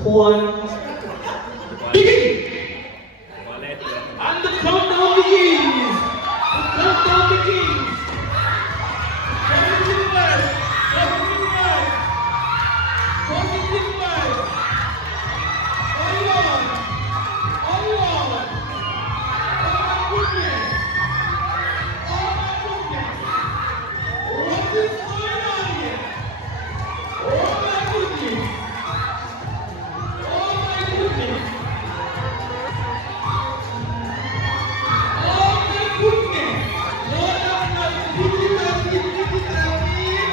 one, begin! And the countdown begins! The countdown begins! Positive vibes! Positive vibes! Positive vibes! Onward! Onward! Oh my goodness! Oh my goodness! What is going on here? Oh my goodness! Oh my goodness! Oh my goodness! Lord have mercy! This is a sin! This is a sin!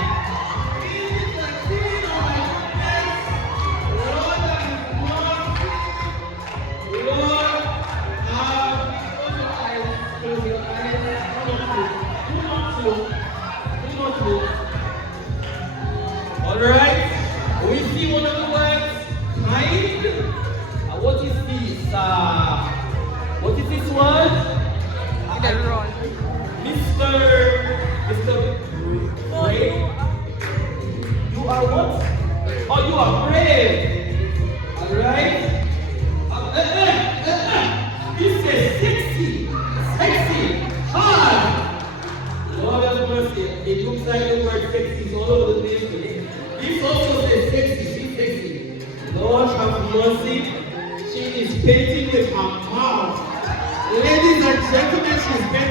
This is a sin! Oh my goodness! Lord have mercy! Lord have close your eyes. Do not look. Do not look. Alright? We see one of the words, kind. What is this? What is this word? Mr. Brave. You are what? Oh, you are brave. Alright? This says sexy. Sexy. Hard. Lord have mercy. It looks like the word sexy is all over the place today. This also says sexy. She's sexy. Lord have mercy. She is painting with her mouth. Ladies and gentlemen, she's painting